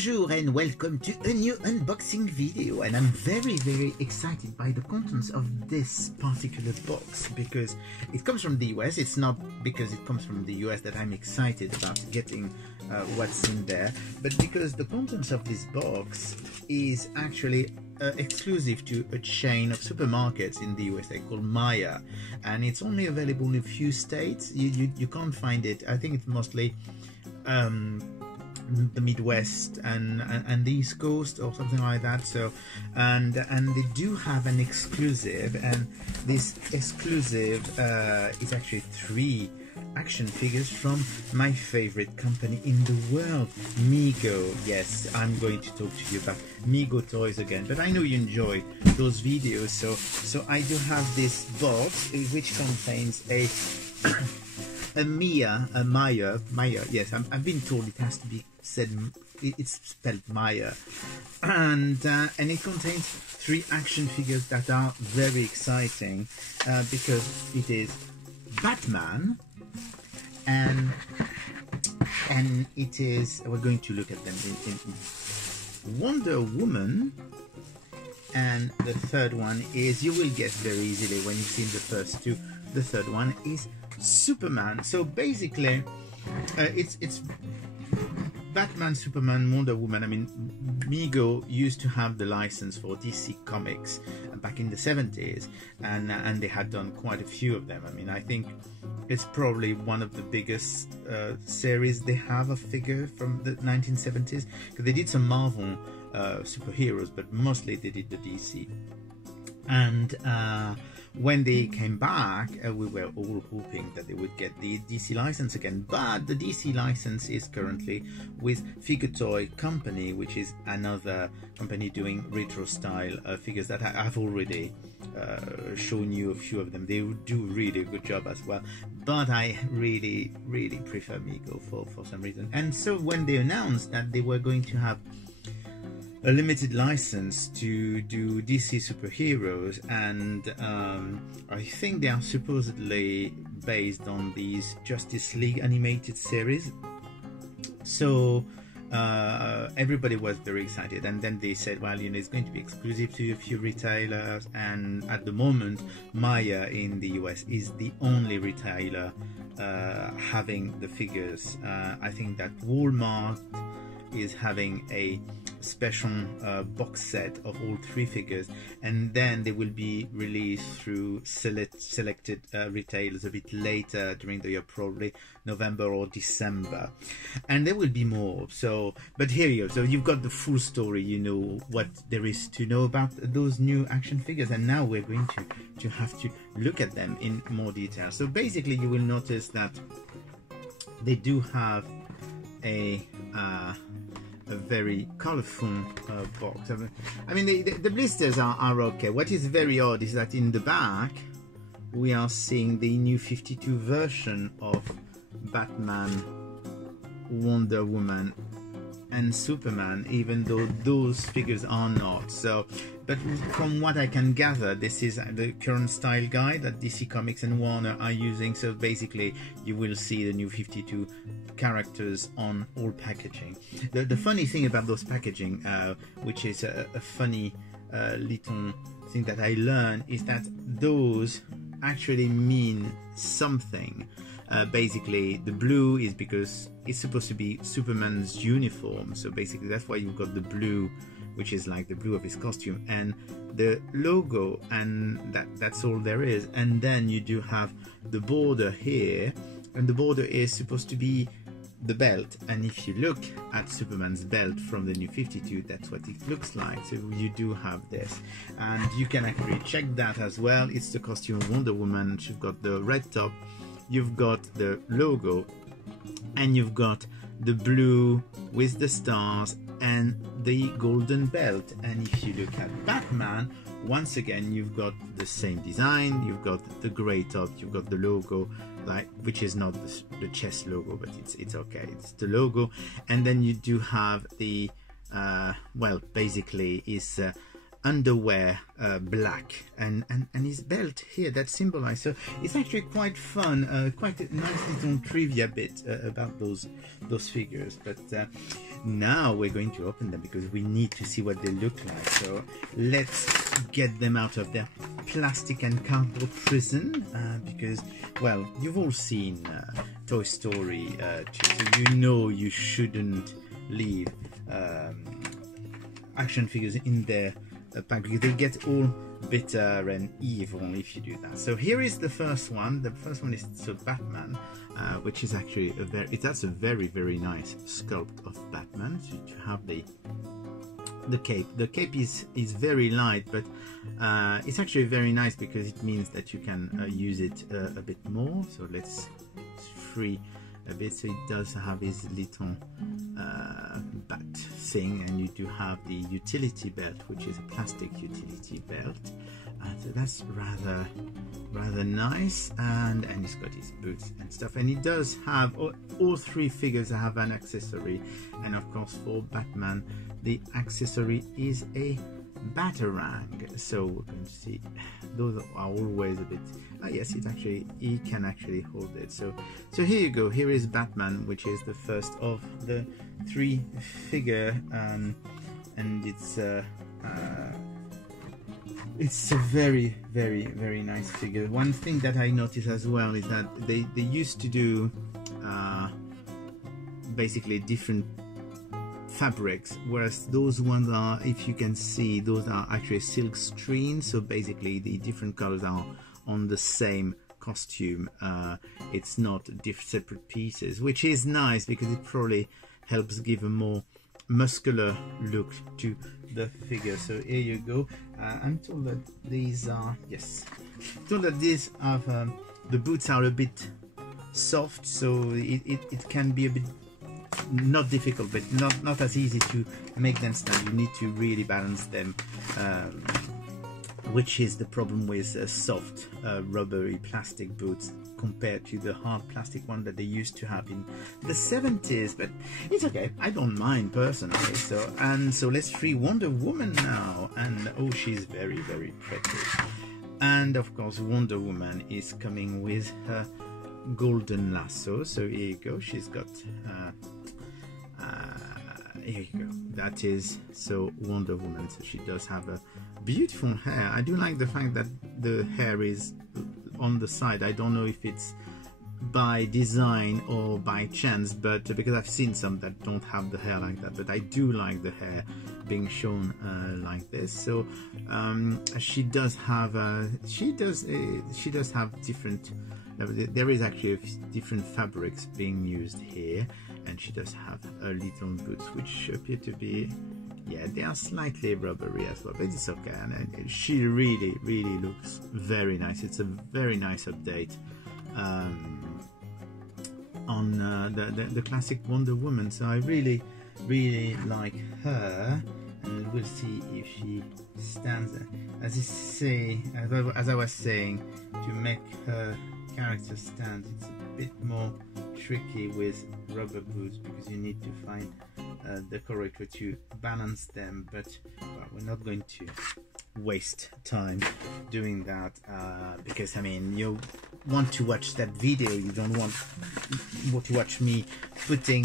Bonjour and welcome to a new unboxing video, and I'm very excited by the contents of this particular box because it comes from the US. It's not because it comes from the US that I'm excited about getting what's in there, but because the contents of this box is actually exclusive to a chain of supermarkets in the USA called Meijer, and it's only available in a few states. You can't find it. I think it's mostly the Midwest and the East Coast or something like that. So and they do have an exclusive, and this exclusive is actually 3 action figures from my favorite company in the world, Mego. Yes, I'm going to talk to you about Mego toys again, but I know you enjoy those videos, so I do have this box which contains a Meijer. Yes, I've been told it has to be said. It's spelled Meijer, and it contains 3 action figures that are very exciting because it is Batman, and it is, we're going to look at them in Wonder Woman, and the third one is, you will guess very easily when you've seen the first 2, the third one is Superman. So basically it's Batman, Superman, Wonder Woman. I mean, Mego used to have the license for DC Comics back in the 70s, and they had done quite a few of them. I mean, I think it's probably one of the biggest series they have of figure from the 1970s, because they did some Marvel superheroes, but mostly they did the DC. And when they came back, we were all hoping that they would get the DC license again, but the DC license is currently with Figure Toy Company, which is another company doing retro style figures that I've already shown you a few of them. They do really a good job as well, but I really prefer Mego for some reason. And so when they announced that they were going to have a limited license to do DC superheroes, and I think they are supposedly based on these Justice League animated series, so everybody was very excited. And then they said, well, you know, it's going to be exclusive to a few retailers, and at the moment Meijer in the US is the only retailer having the figures. I think that Walmart is having a special box set of all 3 figures, and then they will be released through selected retailers a bit later during the year, probably November or December, and there will be more. So, but here you go. So you've got the full story. You know what there is to know about those new action figures, and now we're going to have to look at them in more detail. So basically, you will notice that they do have a very colorful box. I mean, the blisters are okay. What is very odd is that in the back we are seeing the new 52 version of Batman, Wonder Woman and Superman, even though those figures are not. So, but from what I can gather, this is the current style guide that DC Comics and Warner are using. So basically you will see the new 52 characters on all packaging. The funny thing about those packaging, which is a funny little thing that I learned, is that those actually mean something. Basically the blue is because it's supposed to be Superman's uniform, so basically that's why you've got the blue, which is like the blue of his costume, and the logo, and that's all there is. And then you do have the border here, and the border is supposed to be the belt, and if you look at Superman's belt from the new 52, that's what it looks like. So you do have this, and you can actually check that as well. It's the costume of Wonder Woman. You've got the red top, you've got the logo, and you've got the blue with the stars and the golden belt. And if you look at Batman, once again you've got the same design. You've got the gray top, you've got the logo, like, which is not the chest logo, but it's okay, it's the logo. And then you do have the well, basically is underwear black, and his belt here that symbolizes. So it's actually quite fun, quite a nice little trivia bit about those figures. But now we're going to open them because we need to see what they look like. So let's get them out of their plastic and cardboard prison, because, well, you've all seen Toy Story 2, so you know you shouldn't leave action figures in their pack because they get all bitter and evil if you do that. So here is the first one. The first one is Batman, which is actually that's a very nice sculpt of Batman. So you have the cape. The cape is very light, but it's actually very nice because it means that you can use it a bit more. So let's free a bit. So it does have his little bat thing, and you do have the utility belt, which is a plastic utility belt. So that's rather nice, and he's got his boots and stuff, and he does have all three figures have an accessory, and of course for Batman the accessory is a batarang. So we're going to see those are always a bit yes, he can actually hold it. So here you go. Here is Batman, which is the first of the three figure, and it's a very nice figure. One thing that I noticed as well is that they used to do basically different fabrics, whereas those ones are, if you can see, those are actually silk screen. So basically the different colors are on the same costume. It's not separate pieces, which is nice because it probably helps give a more muscular look to the figure. So here you go. I'm told that these are, yes, told that these are the boots are a bit soft, so it can be a bit not difficult, but not as easy to make them stand. You need to really balance them, which is the problem with soft rubbery plastic boots compared to the hard plastic one that they used to have in the 70s. But it's okay, I don't mind personally. So let's free Wonder Woman now, and oh, she's very pretty. And of course Wonder Woman is coming with her golden lasso. So here you go, she's got here you go, that is so Wonder Woman. So she does have a beautiful hair. I do like the fact that the hair is on the side. I don't know if it's by design or by chance, but because I've seen some that don't have the hair like that, but I do like the hair being shown like this. So she does have different, there is actually different fabrics being used here, and she does have her little boots, which appear to be, yeah, they are slightly rubbery as well, but it's okay. And she really looks very nice. It's a very nice update on the classic Wonder Woman. So I really like her, and we'll see if she stands. As I was saying, to make her character stand, it's a bit more tricky with rubber boots because you need to find the correct way to balance them. But well, we're not going to waste time doing that because I mean, you want to watch that video, you don't want to watch me putting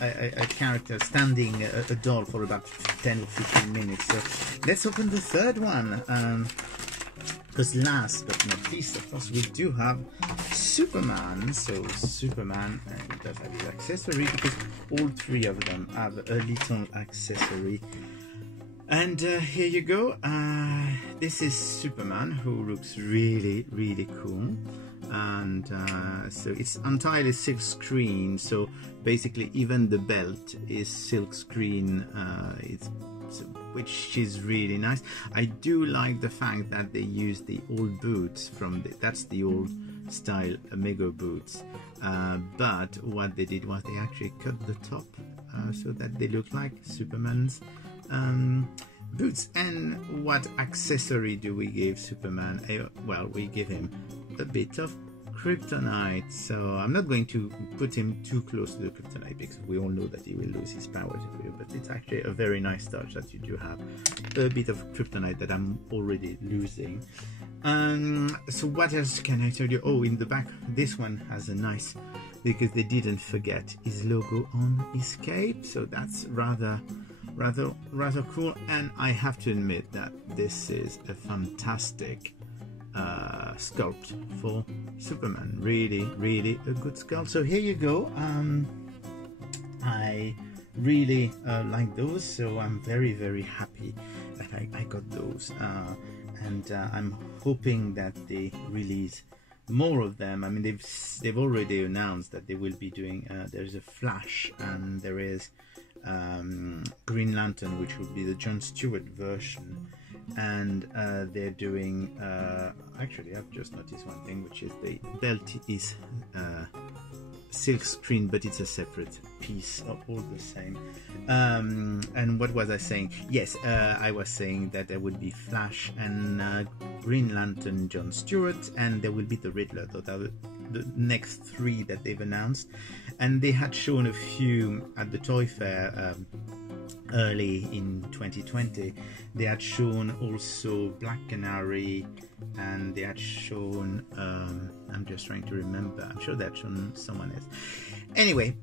a character standing a doll for about 10 or 15 minutes. So let's open the third one, because last but not least, of course, we do have Superman. So Superman does have his accessory, because all three of them have a little accessory. And here you go. This is Superman, who looks really cool. And so it's entirely silk screen. So basically, even the belt is silk screen. Which is really nice. I do like the fact that they use the old boots from that's the old style Mego boots. But what they did was they actually cut the top so that they look like Superman's boots. And what accessory do we give Superman? Well, we give him a bit of Kryptonite. So I'm not going to put him too close to the Kryptonite because we all know that he will lose his powers, but it's actually a very nice touch that you do have a bit of Kryptonite that I'm already losing. So what else can I tell you? Oh, in the back, this one has a nice, because they didn't forget his logo on his cape, so that's rather cool. And I have to admit that this is a fantastic sculpt for Superman. Really a good sculpt. So here you go. I really like those, so I'm very happy that I got those, and I'm hoping that they release more of them. I mean, they've already announced that they will be doing there's a Flash, and there is Green Lantern, which will be the Jon Stewart version, and they're doing actually, I've just noticed one thing, which is the belt is silk screen, but it's a separate piece of all the same. And what was I saying? Yes, I was saying that there would be Flash and Green Lantern, Jon Stewart, and there will be the Riddler. Those are the next three that they've announced, and they had shown a few at the Toy Fair early in 2020. They had shown also Black Canary, and they had shown I'm just trying to remember, I'm sure they had shown someone else. Anyway,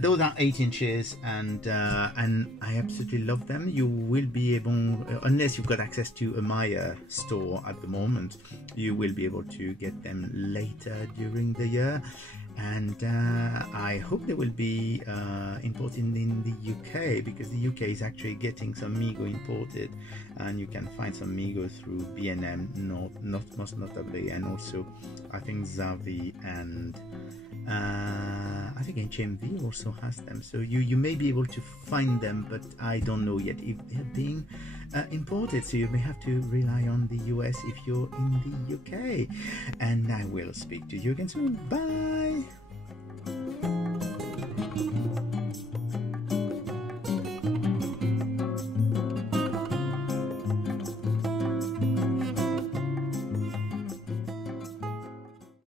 those are 8 inches, and I absolutely love them. You will be able, unless you've got access to a Maya store at the moment, you will be able to get them later during the year. And I hope they will be imported in the UK, because the UK is actually getting some Mego imported, and you can find some Mego through B&M, most notably, and also I think Zavi, and I think HMV also has them. So you may be able to find them, but I don't know yet if they're being imported, so you may have to rely on the US if you're in the UK. And I will speak to you again soon. Bye.